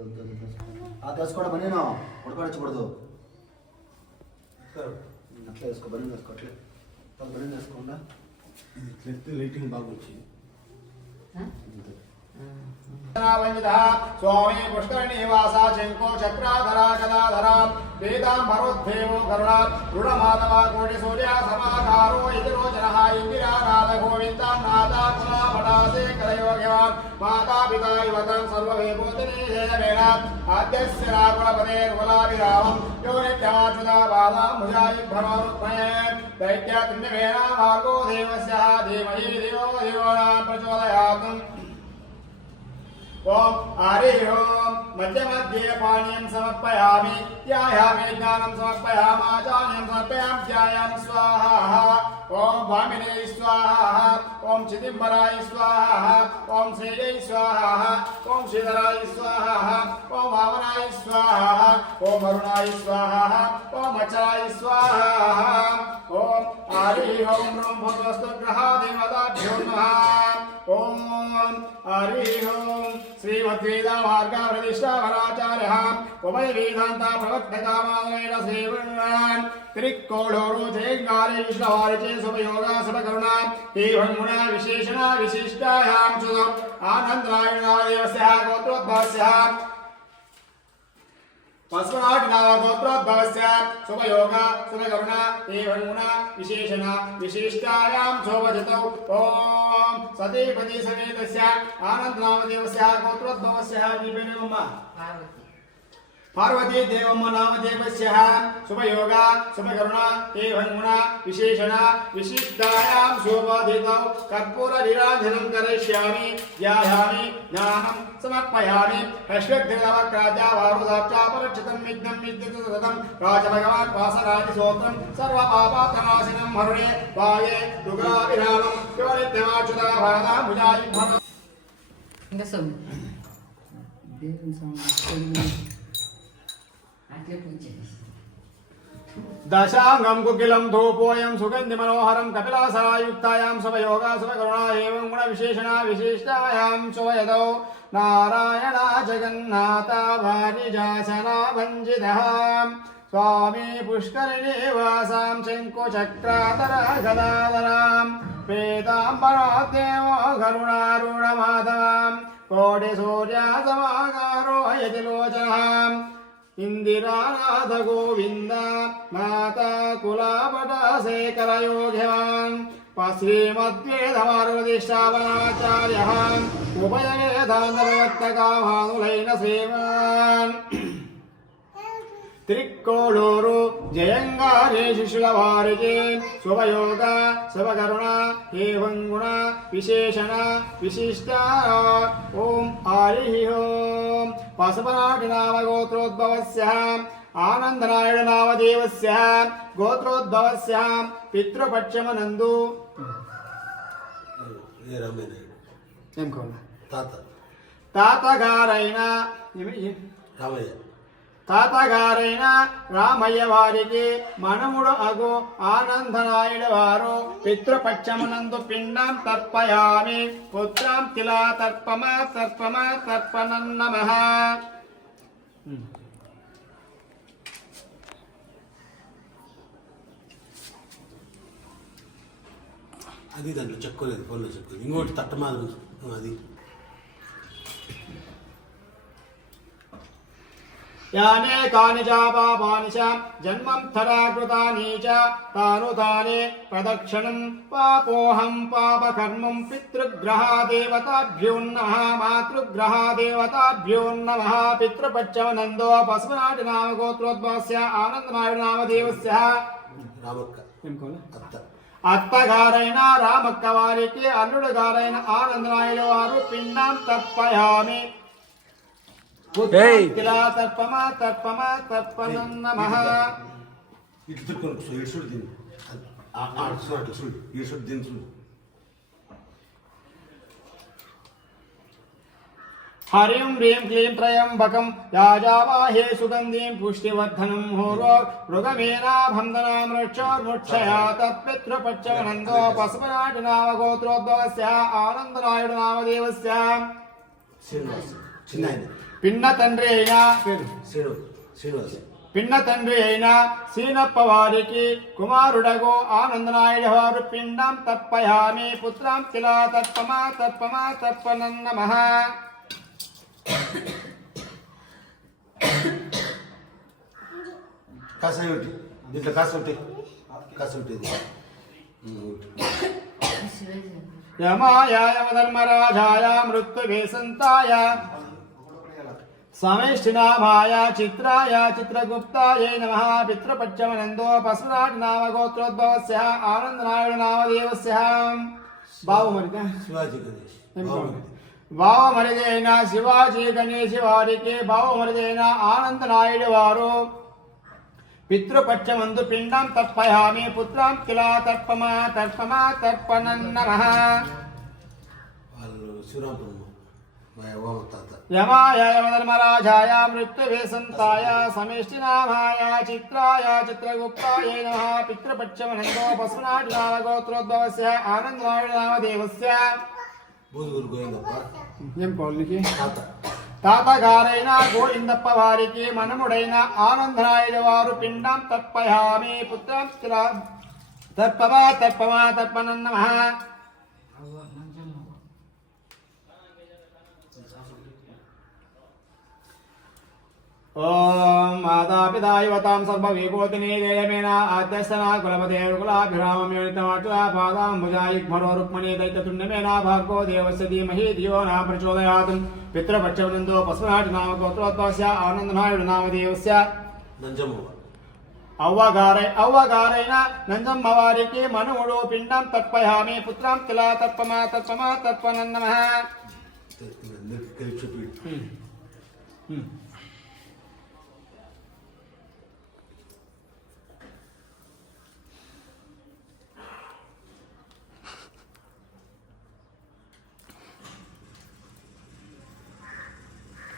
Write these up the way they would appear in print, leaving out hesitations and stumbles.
తెలుసుకోవడం బనీ ఉడకడచ్చకూడదు అట్లా వేసుకో బనీ వేసుకో అట్లే బనీ వేసుకోకుండా ఇది లైటింగ్ బాగా వచ్చింది स्वामी पुष्करनिवासा चंको चक्राधरा गदाधरा वेदांबरोद्धेवो करुणा रुणमाधवा कोटि सूर्या समाकारो इतिरोचनः इंदिरानाथ गोविन्दां नाथा कुलाभटासे कलयोगिवान् माता पिता युवतं सर्ववेभूतिनी जयमेन आद्यस्य राकुलपतेर्कुलाभिरामं यो नित्यमाच्युता बाधां भुजायुग्भमानुत्मये दैत्यात्रिनिवेन भार्गो देवस्य धीमहि धियो यो न प्रचोदयात् ओम हरि ओम मध्य मध्ये पानीयं समर्पयामि ध्यायामि ज्ञानं समर्पयामि आचार्यं समर्पयामि ध्यायामि स्वाहा ओम भामिने स्वाहा ओम चिदंबराय स्वाहा ओम श्रेयै स्वाहा ओम श्रीधराय स्वाहा ओम वामनाय स्वाहा ओम अरुणाय स्वाहा ओम अचराय स्वाहा ओम हरि ओम ब्रह्म भगवस्तु ग्रहा देवताभ्यो नमः ओम हरि ओम श्रीमद्वेदा मार्गावृदिष्टावराचार्यः उभय वेदान्ता प्रवक्तकामानेन सेवन् त्रिकोणोरु जयङ्गारे विष्णुवारिचे शुभयोगा शुभकरुणा एवं गुणा विशेषणा विशिष्टायां सुदम् आनन्दरायणादेवस्य गोत्रोद्भवस्य पस्मनाटनावगोत्रोद्भवस्य शुभयोगा शुभकरुणा एवं गुणा विशेषण विशिष्टायां शोभजितौ ओम सतीपति समेतस्य आनन्दनामदेवस्य गोत्रोद्भवस्य निपेनोम पार्वती देवम्म नामदेवस्य शुभयोगा शुभकरुणा एवं गुणा विशेषण विशिष्टायां शोभजितौ कर्पूर निराजनं करिष्यामि ध्यायामि ज्ञानं समर्पयामि अश्वत्थवक्राजा वारुदाचापरक्षितं विघ्नं विद्युतं राजभगवान् वासराजि स्तोत्रं सर्वपापात्मनाशनं हरुणे वाये दुर्गाविरामं शिवनित्यमाच्युता भागा भुजायि भव इंगसम देवन सामने आटले पूछे दशांगं कुकिलं धूपोऽयं सुगन्धि मनोहरं कपिलासरायुक्तायां शुभयोगा शुभकरुणा एवं गुण विशेषणा विशिष्टायां शुभयदौ नारायण जगन्नाथ वारिजासना भञ्जितः स्वामी पुष्करिणीवासां शङ्कुचक्राधरः गदाधरां वेदाम्बरादेवो करुणारूढमाधवां कोटिसूर्यासमाकारो यतिलोचनः इंदिरानाथ गोविंद माता कुलापटाशेखरयोग्यवान् श्रीमद्वेदमार्गदिष्टावनाचार्यः उभयवेदान्तप्रवक्तकामानुलैन सेवान् त्रिकोणोरु जयंगारे शिशुलवारिके शुभयोगा शुभकरुणा एवं गुणा विशेषण विशिष्टा ओम हरि ओम पशुपनाटनामगोत्रोद्भवस्य आनन्दनारायण नामदेवस्य गोत्रोद्भवस्य पितृपक्षमनंदु తాతగారైన తాతగారైన రామయ్య వారికి మనముడు అగు ఆనందనాయుడు వారు పితృపక్షమునందు పిండం తర్పయామి పుత్రం తిలా తర్పమ తర్పమ తర్పణన్నమః అది దాంట్లో చెక్కలేదు ఫోన్లో చెక్కలేదు ఇంకోటి తట్టమాలు అది याने कानि च पापानि च जन्मं थरा कृतानि च तानु ताने प्रदक्षिणं पापोऽहं पापकर्मं पितृग्रहा देवताभ्यो नमः मातृग्रहा देवताभ्यो नमः पितृपक्षमनन्दो पशुपनाटि नाम गोत्रोद्भवस्य आनन्दनायुడు नामदेवस्य రామక్క అత్తగారైన రామక్క వారికి అల్లుడు గారైన ఆనందనాయుడు వారు పిండం తర్పయామి తిలా తర్పమ తర్పమ తర్పణన్నమః हरिं ह्रीं क्लीं त्रयम्बकं याजावाहे सुगन्धिं पुष्टिवर्धनं होरोर्मृगमेनाभन्दनां रक्षोर्मुक्षया तत्पितृपक्षमनन्दो पशुपनाटि नाम गोत्रोद्भवस्य आनन्दनायुడు नामदेवस्य పిన్న తండ్రి అయిన శ్రీనివాస్ పిన్న తండ్రి అయిన సీనప్ప వారికి కుమారుడగు ఆనందనాయుడు వారు పిండం తర్పయామి పుత్రం తిలా తర్పమా తర్పమా తర్పనన్నమః. కాసం ఒకటి దీంట్లో కాసం ఒకటి యమాయ యమధర్మరాజాయ మృత్యువేసంతాయ సమేష్టినామాయ చిత్రాయ చిత్రగుప్తాయై నమః. పితృపక్షమనందో పశురాట్ నామ గోత్రోద్భవస్య ఆనందనాయుడు నామదేవస్య. బావమరిదా శివాజీ గణేష్ బావమరిదైన శివాజీ గణేష్ వారికి బావమరిదైన ఆనందనాయుడు వారు పితృపక్షమందు పిండం తర్పయామి పుత్రం కిలా తర్పమా తర్పమా తర్పనన్నమః. వాళ్ళు శివరాంపురం మా ఓమ తాత. యమాయ యమధర్మరాజాయ మృత్యువేసంతాయ సమేష్టినామాయ చిత్రాయ చిత్రగుప్తాయై నమః. పితృపక్షమనందో పశునాటి నామ గోత్రోద్భవస్య ఆనందనాయుడు నామదేవస్య. బోధుగురు గోవిందప్ప ఏం పౌర్ణికి తాత. తాతగారైన గోవిందప్ప వారికి మనముడైన ఆనందనాయుడు వారు పిండం తర్పయామి పుత్రం తర్పమా తర్పమా తర్పనన్నమః. ఓం మాతాపితా యువతాం సర్వవేకోతిని దేయమేన ఆద్యస్తనా కులపతే కులాభిరామం యోనితమాటులా పాదాంబుజాయుగ్మరో రుక్మణీ దైత్యతుండమేన భార్గో దేవస్య ధీమహి ధియో నా ప్రచోదయాత్. పితృపక్షవనందో పశునాటి నామ గోత్రోద్భవస్య ఆనందనాయుడు నామదేవస్య. నంజమ్మ అవ్వగారైన నంజమ్మ వారికి మనుముడు పిండం తర్పయామి పుత్రం తిలా తర్పమా తర్పమా తర్పనన్నమః.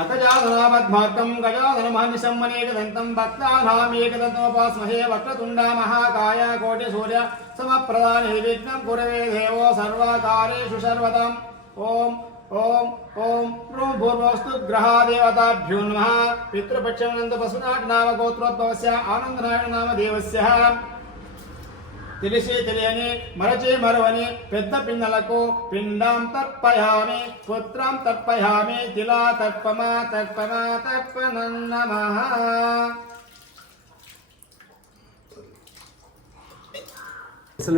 అతజాధనాపద్మార్తం గజాధనమహనిశమ్మనేకదంతం భక్తానామేకదంతముపాస్మహే వక్రతుండా మహాకాయ కోటి సూర్య సమప్రదా నిర్విఘ్నం కురవే దేవో సర్వకార్యేషు సర్వదాం. ఓం ఓం ఓం భూర్వస్తు గ్రహాదేవతాభ్యో నమః. పితృపక్షమనందు పశునాటి నామ గోత్రోద్భవస్య ఆనందనాయుడు నామదేవస్య. తెలిసి తెలియని మరచి మరవని పెద్ద పిన్నలకు పిండం తర్పయామి పుత్రం తర్పయామి తిలా తర్పమా తర్పమా తర్పనన్నమః.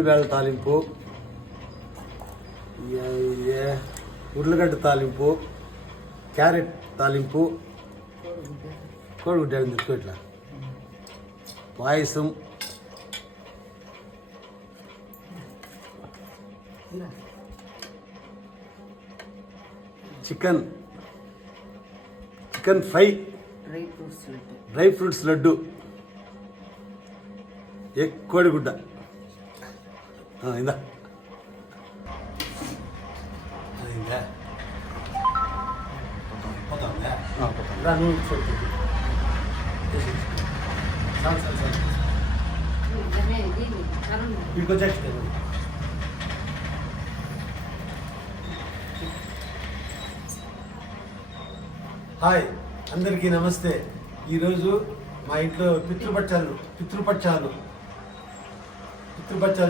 వేళ తాలింపు, ఉర్లగడ్డ తాలింపు, క్యారెట్ తాలింపు, కోడిగుడ్డ ఇట్లా పాయసం, chicken fry, dry fruits laddu, కోడిగుడ్డ. ఇందా హాయ్, అందరికీ నమస్తే. ఈరోజు మా ఇంట్లో పితృపక్షాలు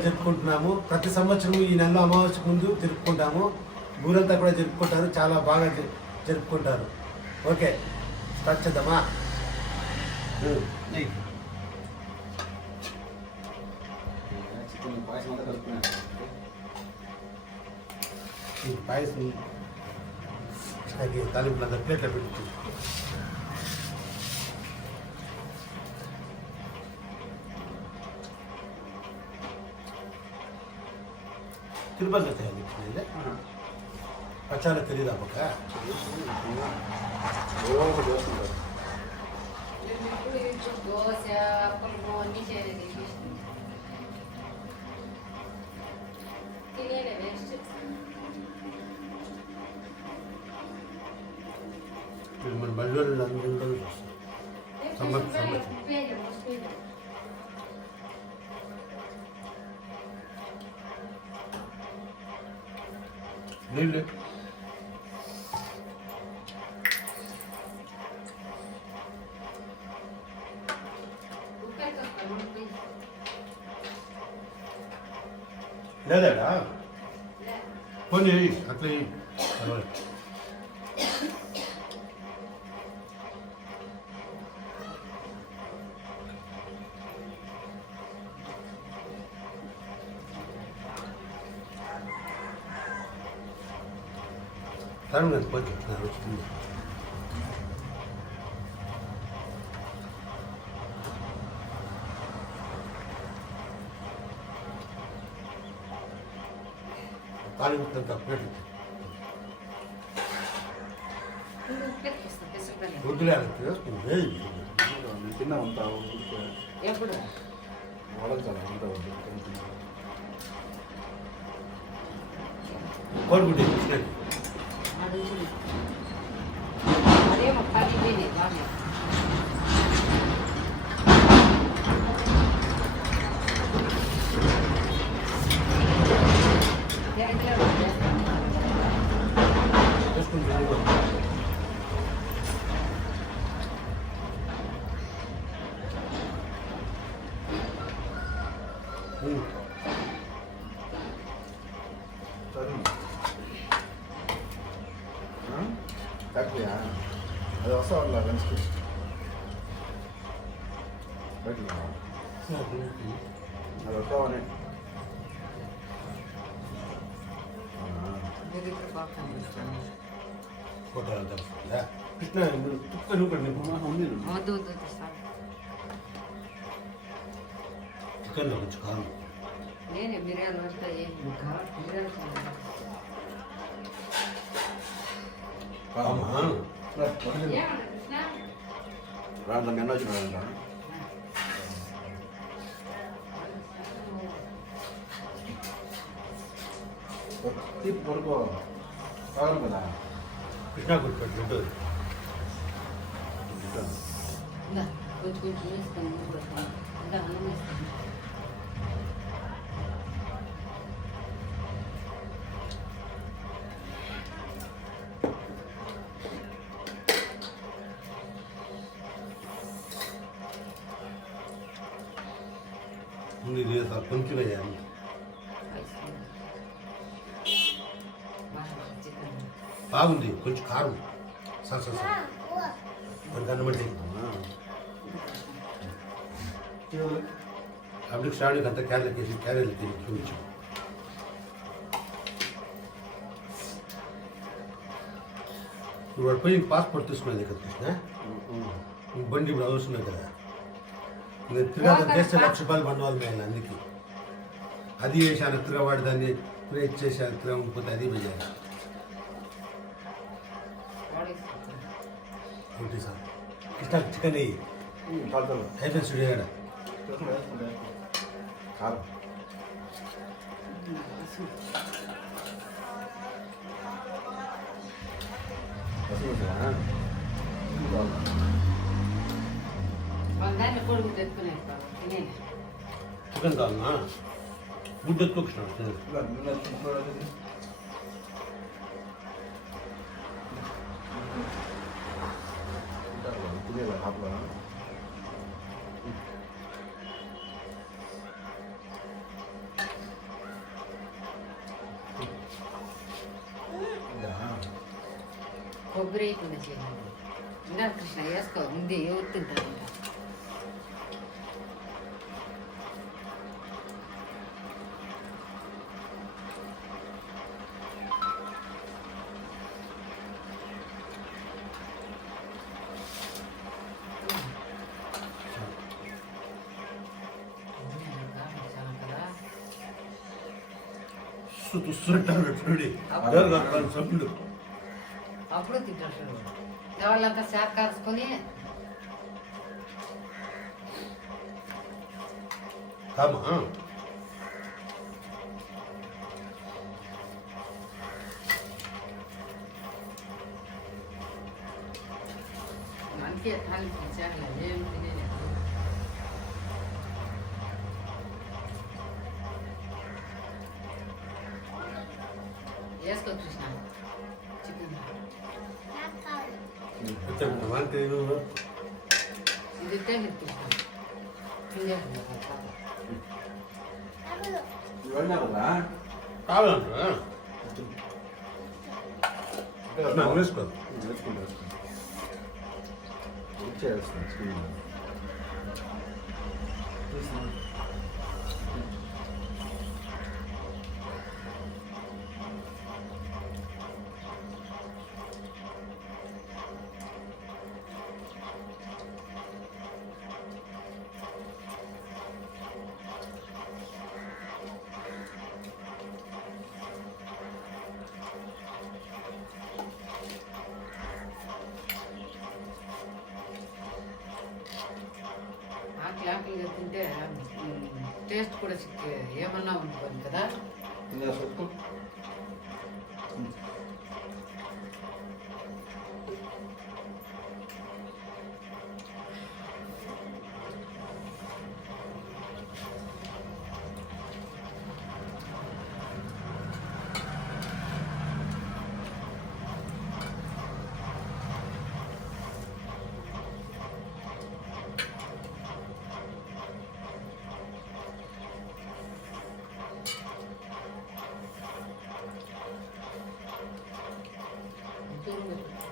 జరుపుకుంటున్నాము. ప్రతి సంవత్సరం ఈ నెలలో అమావాస్య ముందు జరుపుకుంటాము. ఊరంతా కూడా జరుపుకుంటారు, చాలా బాగా జరుపుకుంటారు. ఓకే, స్టార్ట్ చేద్దామా? ఈ పాయసం తాలింపులు అందరు ప్లేట్లో పెట్టి తిరుపతిలో తయారు పచ్చాలో తెలియదా పక్క మన బళ్ళోళ్ళు అందరూ సంవత్సరం నీళ్ళు లేదా పోనీ అట్లా పర్వాలేదు. తరుణ్ గారు పోయి వచ్చింది తాలింపు ప్లేట్ వద్దులే వేసుకుంది తిన్నా ఉంటా ఎప్పుడు వడచాలి ఉంటా కోరుకుంటే కృష్ణకి అడుగుతుంది అదేమో పని బాగా వేసుకుంటే సరే ఫ్యాక్టరీయా అది వస్తా వాళ్ళ లంచ్కి బయట అది వస్తావని ఫోటోలు కృష్ణ తుక్క నువ్వు కూడా నింపు ఉంది వద్దు వద్దు సార్ చికెన్లో కొంచెం కారం నేనే బిర్యానీ వస్తా కాబట్టి బిర్యానీ కామా ఏమంటారు కృష్ణ రాండి మెన్న వచ్చినాడంట తీపి పడుకో కావాలి కదా కృష్ణ కొట్టుకుంటు ఇందా కొంచెం కొంచెం వేస్తాను ఇంకా అన్నం వేస్తాను ముందు ఇది కొంచెం వేయాలి బాగుంది కొంచెం కారం సార్ సార్ సార్ మనకు అన్నబట్టి అప్పుడు స్టార్టింగ్ అంతా క్యారెట్లు తిని చూపించాం ఇప్పుడు వాడు పోయి పాస్పోర్ట్ తీసుకునేది కదా కృష్ణ ఈ బండి ఇప్పుడు అవసరం కదా నేను తిరగాలి చేస్తే ₹1,00,000 బండవాలి మేము అందుకే అది వేసాను తిరగ వాడి దాన్ని ప్రేట్ చేశాను తిరగ ఉండిపోతే అది వేయాలి ఓకే సార్ కృష్ణ చికెన్ అయ్యి కాలుతాను అయిపోయింది స్టూడియో కాదు దాన్ని కొడుకు తెచ్చుకునేస్తాను తినే చికెన్ కావాలన్నా ముద్ద ఎక్కువ కృష్ణ కొబ్బరి అయిపోయింది చేయాలి ఇంకా కృష్ణ వేసుకో ముందే ఎవరు తింటారు చూస్తుంటారు సభ్యుడు అప్పుడు తింటారు వాళ్ళంతా శాఖ కాల్చుకొని కామా మనకి తాలింపు శాఖలు ఏం తినేది వేసుకో కృష్ణ చికెన్ అంటే నువ్వు ఇది తింటే కృష్ణ తినేది ఇవన్నీ కదా కావాలంటారా నాకు వేసుకోదు వేసుకుంటా వచ్చేస్తుంది ఆకలి తింటే టేస్ట్ కూడా ఏమన్నా ఉంటుంది కదా. ఇంకా సొత్తు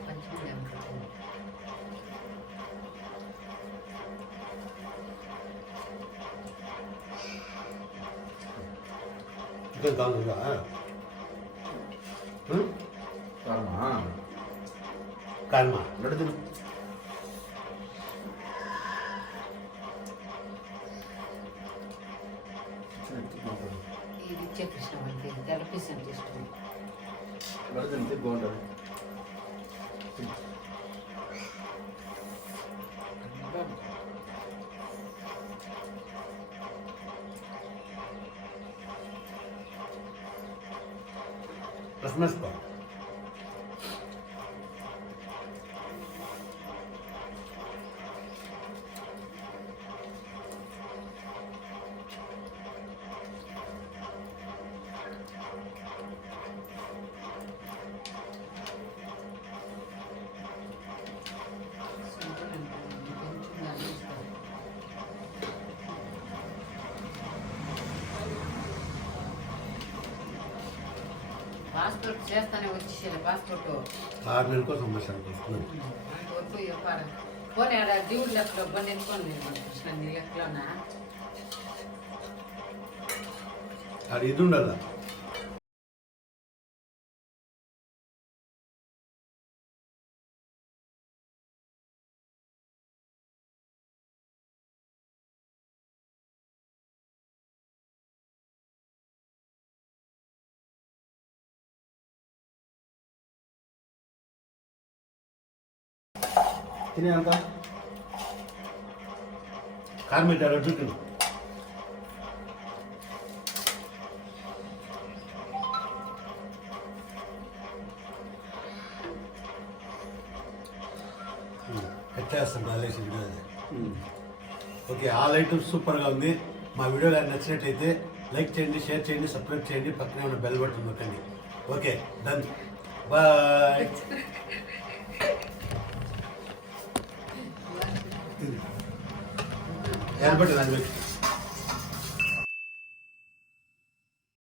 మంచిగా అనుకుంటుంది. చికెన్ కావాలిగా కారమా కారణమా లడ్డు తిను ఇది ఇచ్చే కృష్ణ మనకి తెలపీస్ అంటే ఇష్టం. లడ్డు తింటే బాగుంటుంది రసం వేసుకో పాస్పోర్ట్ చేస్తానే వచ్చేసాను. పాస్పోర్ట్ 6 నెలల కోసం వస్తుంది వద్దు చెప్పాలి. పోనీ ఆడ డ్యూడ్ లెక్కలో బండి ఎత్తుకొని నేను కృష్ణ నీ లెక్కలోనా అది ఇది ఉండాలా తినే అంత కారం పెట్టారు అడ్డుకుని కట్టేస్తాను బాలేసి వీడియో అది. ఓకే ఆల్ ఐటమ్స్ సూపర్గా ఉంది. మా వీడియో కానీ నచ్చినట్లయితే లైక్ చేయండి, షేర్ చేయండి, సబ్స్క్రైబ్ చేయండి, పక్కనే ఉన్న బెల్ బటన్ నొక్కండి. Okay done bye. ఏర్పడి దాన్ని